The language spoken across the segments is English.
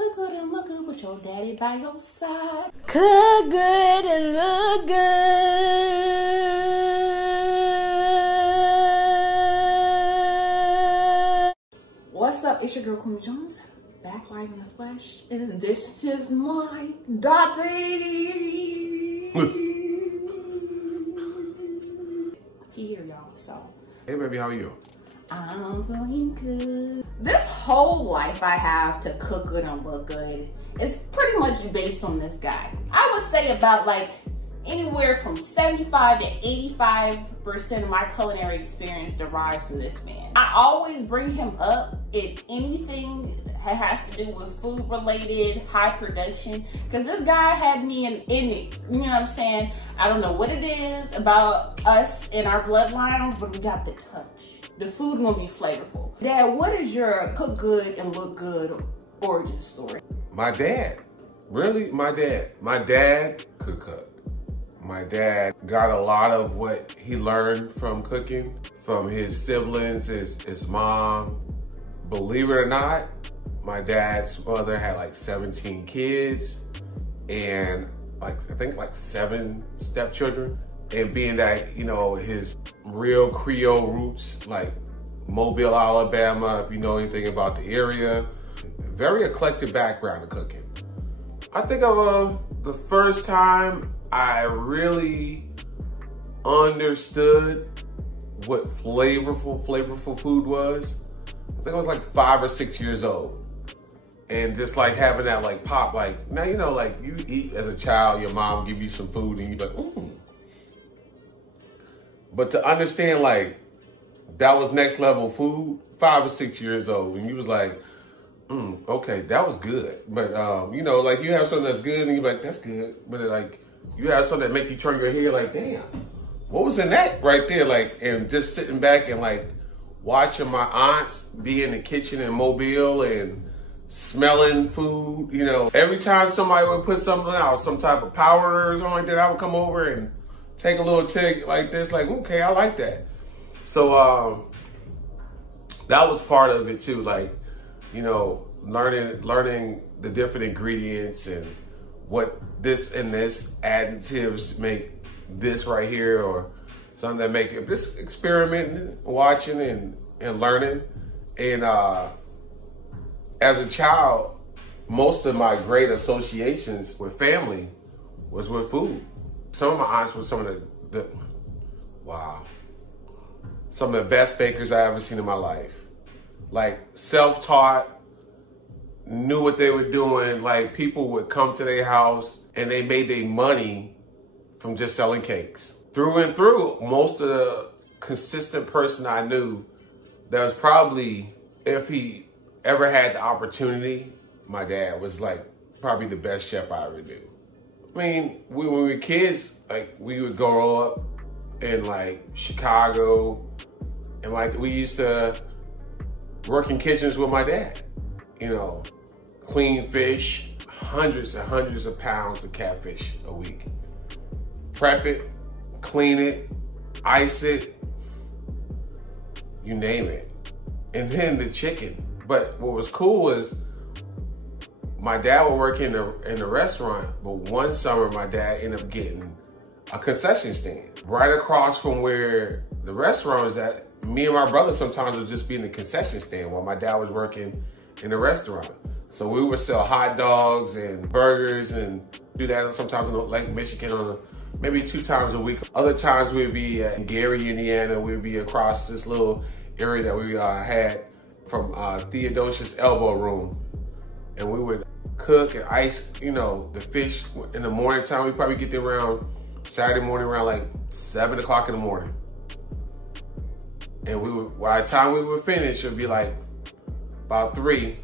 Cook good and look good with your daddy by your side. Cook good and look good. What's up? It's your girl Queen Jones, back live in the flesh, and this is my Dottie. He here, y'all. So, hey baby, how are you? I'm doing good. This whole life I have to cook good and look good is pretty much based on this guy. I would say about like anywhere from 75 to 85% of my culinary experience derives from this man. I always bring him up if anything has to do with food related, high production, because this guy had me in it. You know what I'm saying? I don't know what it is about us in our bloodline, but we got the touch. The food gonna be flavorful. Dad, what is your cook good and look good origin story? My dad. Really? My dad. My dad could cook. My dad got a lot of what he learned from cooking from his siblings, his mom. Believe it or not, my dad's mother had like 17 kids and I think 7 stepchildren. And being that, you know, his real Creole roots, like Mobile, Alabama, if you know anything about the area, very eclectic background in cooking. I think of the first time I really understood what flavorful food was. I think I was like 5 or 6 years old. And just like having that like pop, like, now, you know, like you eat as a child, your mom give you some food and you're like, ooh. But to understand like that was next level food, 5 or 6 years old, and you was like, okay, that was good. But you know, like you have something that's good and you're like, that's good. But like you have something that make you turn your head like, damn, what was in that right there? Like, and just sitting back and like watching my aunts be in the kitchen in Mobile and smelling food, you know. Every time somebody would put something out, some type of powder or something like that, I would come over and take a little take like this, like, okay, I like that. So that was part of it too, like, you know, learning the different ingredients and what this and this additives make this right here, or something that make it, this experimenting, watching and learning. And as a child, most of my great associations with family was with food. Some of my aunts were some of the best bakers I ever seen in my life. Like self-taught, knew what they were doing. Like people would come to their house and they made their money from just selling cakes. Through and through, most of the consistent person I knew that was probably, if he ever had the opportunity, my dad was like probably the best chef I ever knew. I mean, when we were kids, like we would grow up in like Chicago, and like we used to work in kitchens with my dad. You know, clean fish, hundreds and hundreds of pounds of catfish a week. Prep it, clean it, ice it, you name it. And then the chicken. But what was cool was my dad would work in the restaurant, but one summer my dad ended up getting a concession stand right across from where the restaurant was at. Me and my brother sometimes would just be in the concession stand while my dad was working in the restaurant. So we would sell hot dogs and burgers and do that sometimes in Lake Michigan on maybe 2 times a week. Other times we'd be in Gary, Indiana. We'd be across this little area that we had from Theodosia's Elbow Room. And we would cook and ice, you know, the fish in the morning time. We probably get there around Saturday morning, around like 7 o'clock in the morning. And we would, by the time we would finish, it'd be like about 3.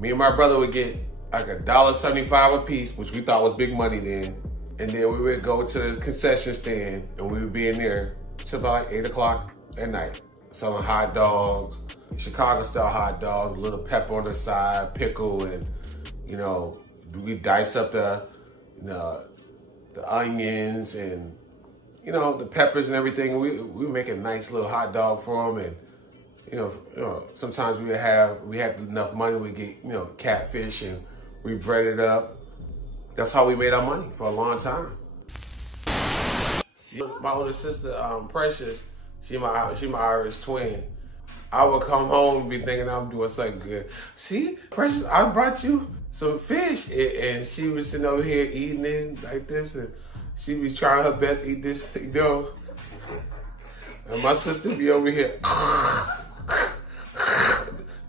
Me and my brother would get like $1.75 a piece, which we thought was big money then. And then we would go to the concession stand and we would be in there till about like 8 o'clock at night, selling hot dogs, Chicago style hot dogs, a little pepper on the side, pickle, and you know, we dice up the onions and you know, the peppers and everything. We make a nice little hot dog for them, and you know, sometimes we had enough money, we get, you know, catfish, and We breaded up. That's how we made our money for a long time. My older sister, Precious, she my Irish twin. I would come home and be thinking I'm doing something good. See, Precious, I brought you some fish, and she was sitting over here eating it like this, and she be trying her best to eat this, you know. And my sister be over here.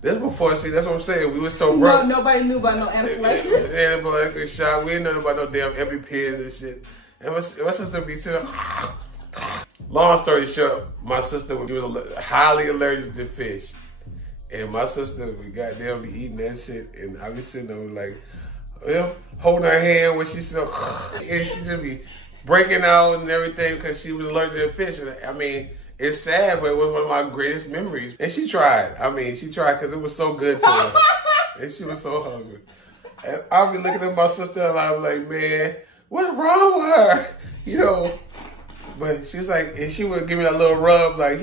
That's before, see, that's what I'm saying. We were so broke. Nobody knew about no anaphylaxis. Anaphylaxis shot. We didn't know about no damn EpiPens and shit. And my sister be sitting. Long story short, my sister was highly allergic to fish. And my sister would goddamn be eating that shit. And I be sitting there like, well, holding her hand when she said, and she just be breaking out and everything because she was allergic to fish. And I mean, it's sad, but it was one of my greatest memories. And she tried. I mean, she tried because it was so good to her. And she was so hungry. And I'll be looking at my sister and I'm like, man, what's wrong with her? You know, but she was like, and she would give me a little rub, like,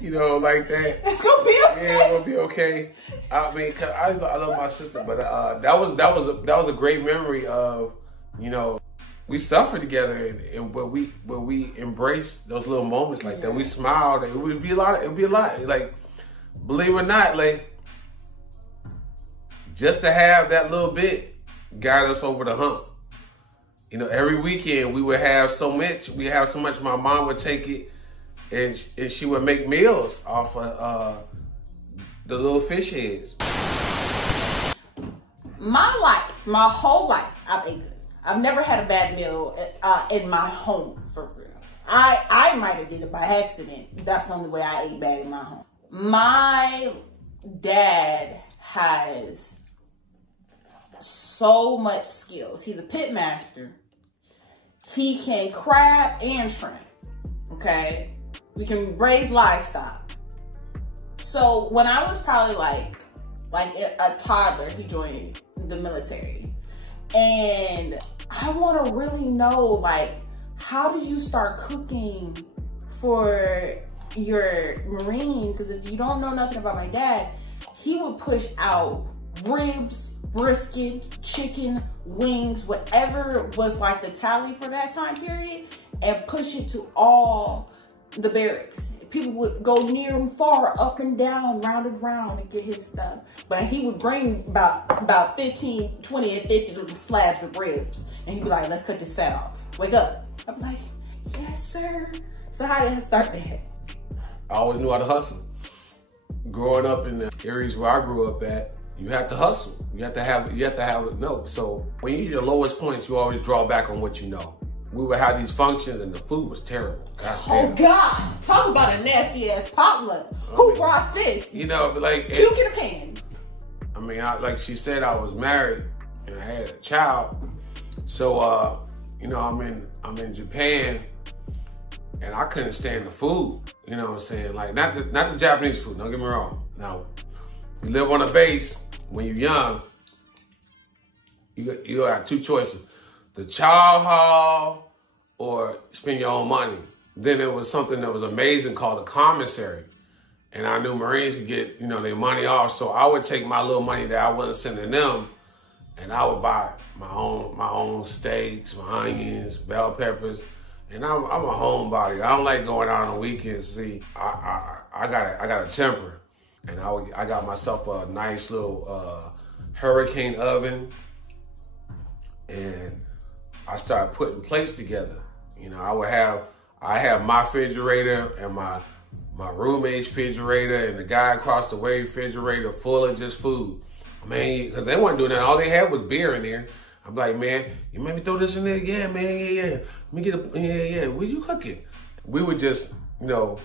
you know, like that. It's gonna be okay. Yeah, it's gonna be okay. I mean, cause I love my sister, but that was a great memory of, you know, we suffered together, and but we embraced those little moments like that. We smiled. It would be a lot. It would be a lot. Like, believe it or not, like, just to have that little bit got us over the hump. You know, every weekend we would have so much. We have so much. My mom would take it, and she would make meals off of the little fish heads. My life, my whole life, I've ate good. I've never had a bad meal in my home, for real. I might have did it by accident. That's the only way I ate bad in my home. My dad has so much skills. He's a pit master. He can crab and shrimp, okay? We can raise livestock. So when I was probably like a toddler, he joined the military. And I want to really know, like, how did you start cooking for your Marines? Because if you don't know nothing about my dad, he would push out ribs, brisket, chicken, wings, whatever was like the tally for that time period, and push it to all the barracks. People would go near and far, up and down, round and round, and get his stuff. But he would bring about 15, 20, and 50 little slabs of ribs. And he'd be like, let's cut this fat off. Wake up. I'm like, yes, sir. So how did it start there? I always knew how to hustle. Growing up in the areas where I grew up at, you have to hustle. You have to have it. No. So when you're at your lowest points, you always draw back on what you know. We would have these functions and the food was terrible. Oh God, talk about a nasty ass potluck. Who brought this? You know, like, puke in a pan. I mean, like she said, I was married and I had a child. So, you know, I'm in Japan and I couldn't stand the food. You know what I'm saying? Like, not the Japanese food, don't get me wrong. Now, you live on a base when you're young, you have two choices. The chow hall or spend your own money. Then there was something that was amazing called a commissary. And I knew Marines could get, you know, their money off. So I would take my little money that I wasn't sending them and I would buy my own steaks, my onions, bell peppers. And I'm a homebody. I don't like going out on the weekends. See, I got a temper. And I got myself a nice little hurricane oven. And I started putting plates together. You know, I have my refrigerator and my roommate's refrigerator and the guy across the way refrigerator full of just food. Man, because they weren't doing that. All they had was beer in there. I'm like, man, you made me throw this in there? Yeah, man, yeah. Let me get yeah. What you cooking? We would just, you know,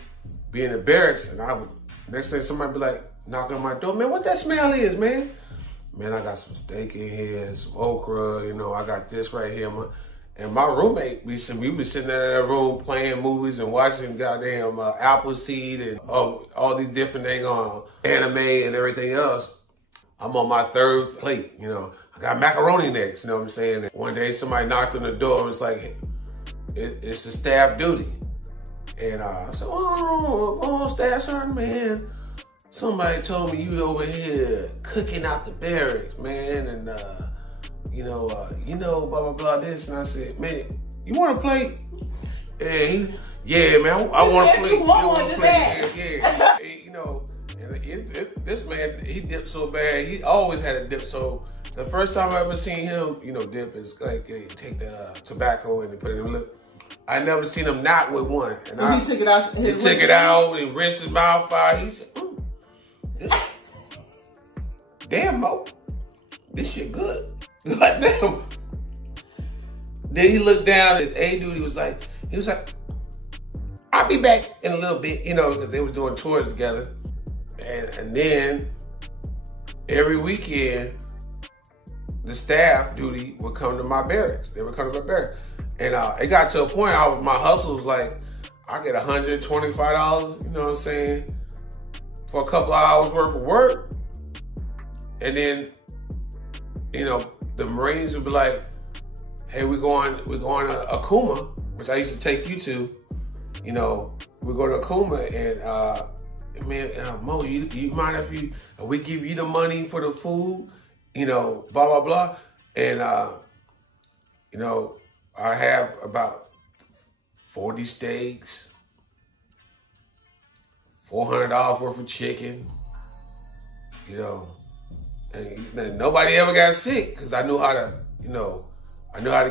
be in the barracks and I would, next thing somebody be like, knocking on my door, man, what that smell is, man? Man, I got some steak in here, some okra, you know, I got this right here. And my roommate, we be sitting in that room playing movies and watching goddamn Appleseed and all these different things on anime and everything else. I'm on my third plate, you know. I got macaroni next, you know what I'm saying? And one day somebody knocked on the door and was like, it's a staff duty. And I said, oh, staff sergeant, man. Somebody told me you over here cooking out the barracks, man, and blah, blah, blah, this. And I said, man, you want to play? Yeah, man, I want to play. You want to play? Yeah. And this man, he dipped so bad. He always had a dip. So the first time I ever seen him, dip is like take the tobacco and put it in the lip. I never seen him not with one. And he took it out. He took it out and rinsed his mouth out. He said, damn, Mo, this shit good. Like, damn. Then he looked down at A dude. He was like, I'll be back in a little bit, because they was doing tours together. And then every weekend, the staff duty would come to my barracks. They would come to my barracks. And it got to a point, my hustle was like, I get $125, you know what I'm saying, for a couple of hours worth of work. And then, the Marines would be like, hey, we're going to Akuma, which I used to take you to. We go to Akuma and, man, Mo, you mind if we give you the money for the food? Blah, blah, blah. And, I have about 40 steaks, $400 worth of chicken, and nobody ever got sick because I knew how to,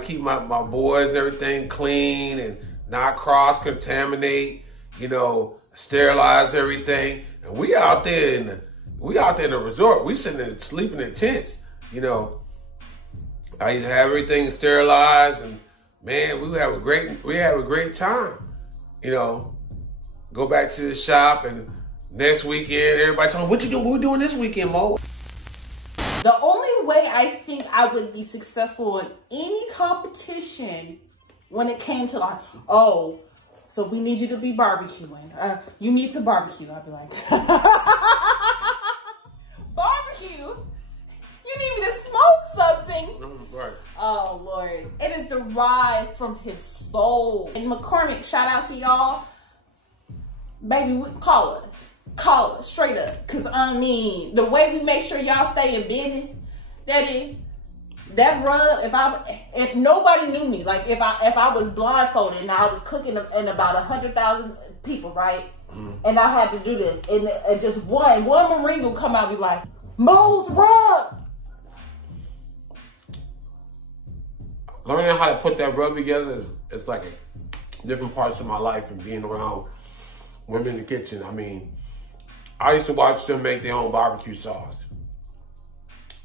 keep my boys and everything clean and not cross-contaminate, sterilize everything. And we out there in the resort. We sitting there sleeping in tents, I used to have everything sterilized, and man, we have a great time. Go back to the shop, and next weekend, everybody telling me, what you doing? What we doing this weekend, Mo? The only way I think I would be successful in any competition when it came to like, oh, so we need you to be barbecuing. You need to barbecue. I'd be like, barbecue? You need me to smoke something? Right. Oh, Lord. It is derived from his soul. And McCormick, shout out to y'all. Baby, call us straight up. Because, the way we make sure y'all stay in business, that rub, if nobody knew me, like if I was blindfolded and I was cooking in about 100,000 people, right? And I had to do this, and just one Marine will come out and be like, Mo's rub. Learning how to put that rub together is like different parts of my life and being around women in the kitchen. I used to watch them make their own barbecue sauce.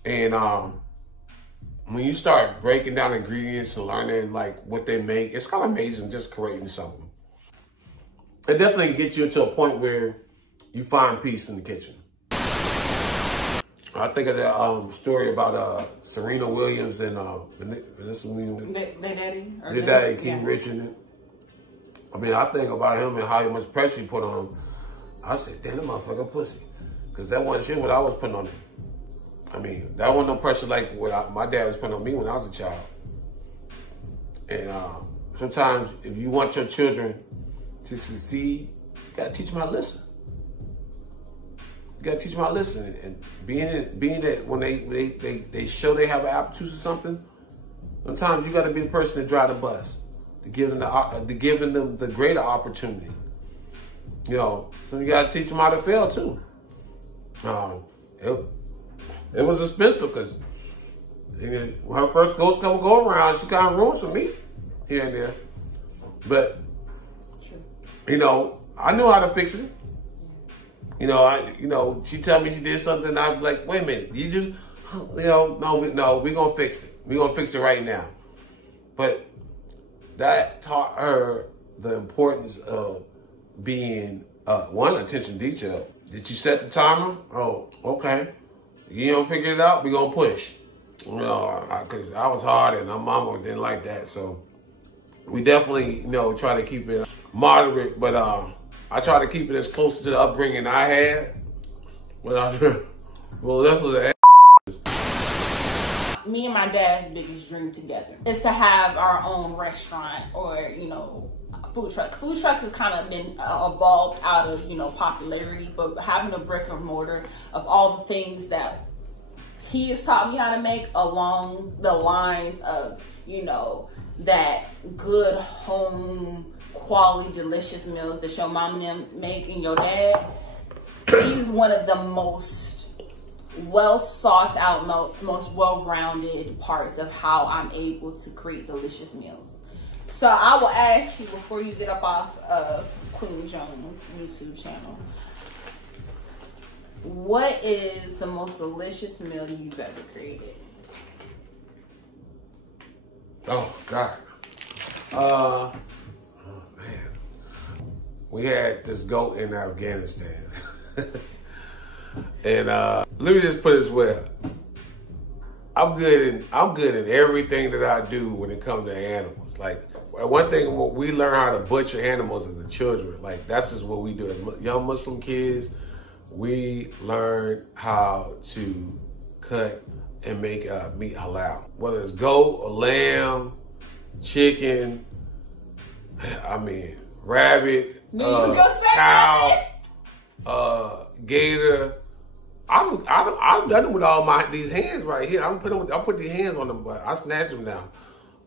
And when you start breaking down ingredients and learning like what they make, it's kind of amazing just creating something. It definitely gets you to a point where you find peace in the kitchen. I think of that story about Serena Williams and Vanessa Williams. Their daddy, King Richard. I think about him and how much pressure he put on him. I said, damn, that motherfucker pussy. Because that wasn't shit what I was putting on him. That wasn't no pressure like what my dad was putting on me when I was a child. And sometimes if you want your children to succeed, you gotta teach them how to listen. You gotta teach them how to listen. And being that when they show they have an aptitude for something, sometimes you gotta be the person to drive the bus, to give them the greater opportunity. So you gotta teach them how to fail too. It was expensive because when her first ghost couple go around, she kind of ruined some meat here and there. But I knew how to fix it. She tell me she did something, and I'd be like, wait a minute, you just, no, we gonna fix it. We gonna fix it right now. But that taught her the importance of being, one, attention to detail. Did you set the timer? Oh, okay. You don't figure it out, we gonna push. Because I was hard and my mama didn't like that. So we definitely, try to keep it moderate, but I try to keep it as close to the upbringing I had. Well, that's what the me and my dad's biggest dream together is to have our own restaurant or, food truck. Food trucks has kind of been evolved out of, popularity, but having a brick and mortar of all the things that he has taught me how to make along the lines of, you know, that good home quality delicious meals that your mom and them make and your dad. He's one of the most well sought out, most well-rounded parts of how I'm able to create delicious meals. So I will ask you before you get up off of Queen Jones' YouTube channel, what is the most delicious meal you've ever created? Oh God. Oh man. We had this goat in Afghanistan. And let me just put it this way. I'm good in everything that I do when it comes to animals. Like one thing, we learn how to butcher animals as the children. Like that's just what we do as young Muslim kids. We learn how to cut and make meat halal. Whether it's goat or lamb, chicken, rabbit, cow, gator. I'm done it with all these hands right here. I put these hands on them, but I snatch them down.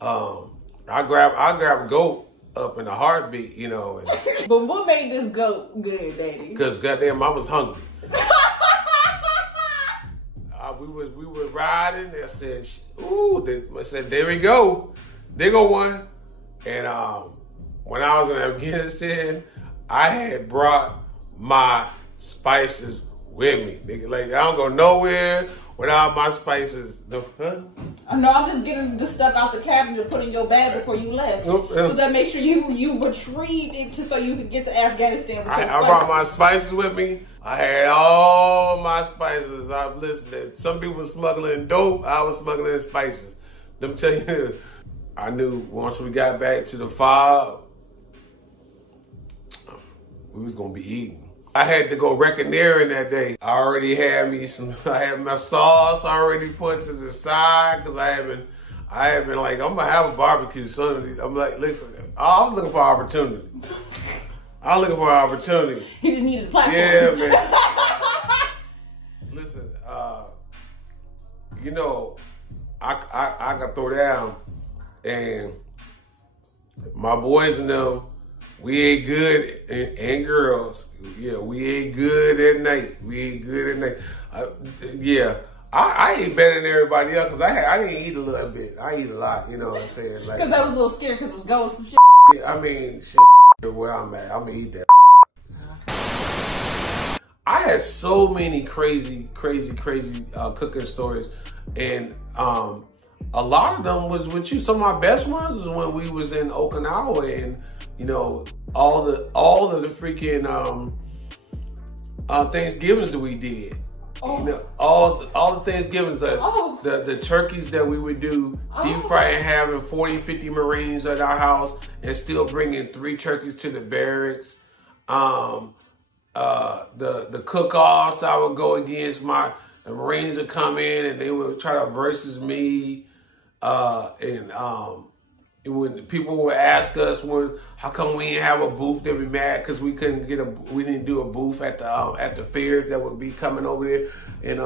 I grab a goat up in a heartbeat, you know. And, but what made this goat good, Daddy? Because goddamn, I was hungry. We were riding. They said, "Ooh!" I said, "There we go. There go one." And when I was in Afghanistan, I had brought my spices with me. Nigga, like I don't go nowhere without my spices. No, huh? No, I'm just getting the stuff out the cabinet to put in your bag before you left. So that make sure you retrieved it so you could get to Afghanistan with your spices. I brought my spices with me. I had all my spices. I've listened. Some people were smuggling dope. I was smuggling spices. Let me tell you, I knew once we got back to the fob, we was gonna be eating. I had to go reckoneering that day. I already had I had my sauce already put to the side because I had been like, I'm gonna have a barbecue Sunday. I'm like, listen, I'm looking for opportunity. I'm looking for an opportunity. He just needed a platform. Yeah, man. Listen, you know, I got throw down, and my boys and them, we ate good, and girls, yeah, we ate good at night. We ate good at night. Yeah, I ate better than everybody else because I didn't eat a little bit. I eat a lot, you know what I'm saying? Like, because I was a little scared because it was ghosts and shit. Yeah, shit, where I'm at, I'm gonna eat that. I had so many crazy cooking stories, and a lot of them was with you. Some of my best ones is when we was in Okinawa, and you know all of the freaking Thanksgivings that we did. Oh. You know, all the Thanksgivings, the turkeys that we would do, deep fry and having 40, 50 Marines at our house, and still bringing 3 turkeys to the barracks. The cook-offs, I would go against the Marines would come in and they would try to versus me. When people would ask us, how come we didn't have a booth? They'd be mad because we didn't do a booth at the fairs that would be coming over there. And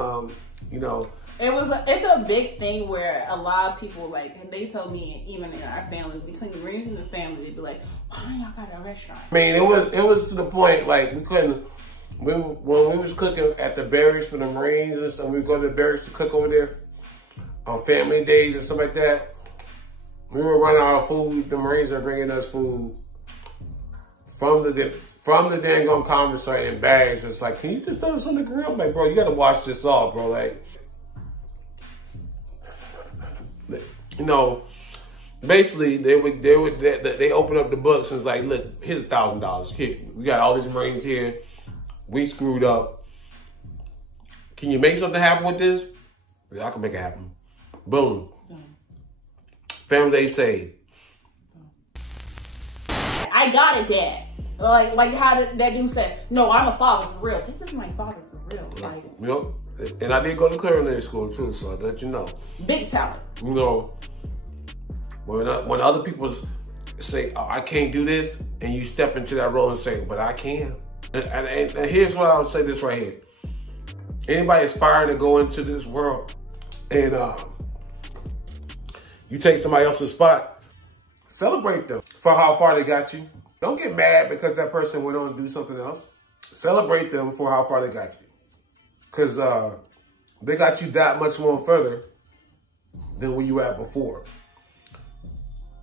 you know, it's a big thing where a lot of people, like, they told me, even in our family, between the Marines and the family, they'd be like, why don't y'all got a restaurant? I mean, it was to the point, like, we couldn't, when we was cooking at the barracks for the Marines and stuff, we would go to the barracks to cook over there on family days and stuff like that. We were running out of food. The Marines are bringing us food from the dang on commissary in bags. It's like, can you just throw this on the grill? I'm like, bro, you got to wash this off, bro. Like, you know, basically they open up the books and it's like, look, here's $1,000. Here, we got all these Marines here. We screwed up. Can you make something happen with this? Yeah, I can make it happen. Boom. Family Day saved. I got it, Dad. Like how did that dude say, no, I'm a father for real. This is my father for real. Like, you know, and I did go to culinary school too, so I'll let you know. Big talent. You know, when other people say, oh, I can't do this, and you step into that role and say, but I can. And here's what I would say this right here. Anybody aspiring to go into this world, and you take somebody else's spot, celebrate them for how far they got you. Don't get mad because that person went on to do something else. Celebrate them for how far they got you. Because they got you that much more further than where you were at before.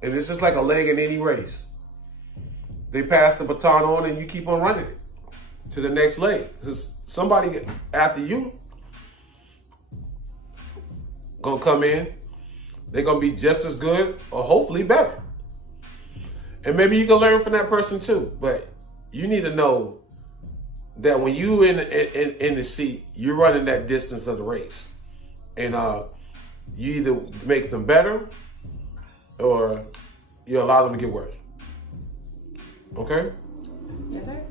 And it's just like a leg in any race. They pass the baton on and you keep on running it to the next leg. Because somebody after you gonna come in. They're gonna be just as good or hopefully better. And maybe you can learn from that person too. But you need to know that when you in the seat, you're running that distance of the race. And you either make them better or you allow them to get worse. Okay? Yes, sir.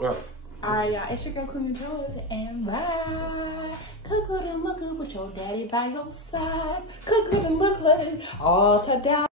All right. All right, y'all. It's your girl, Qudsiyah M. Right. Cook good and look good with your daddy by your side. Cook good and look good all to die.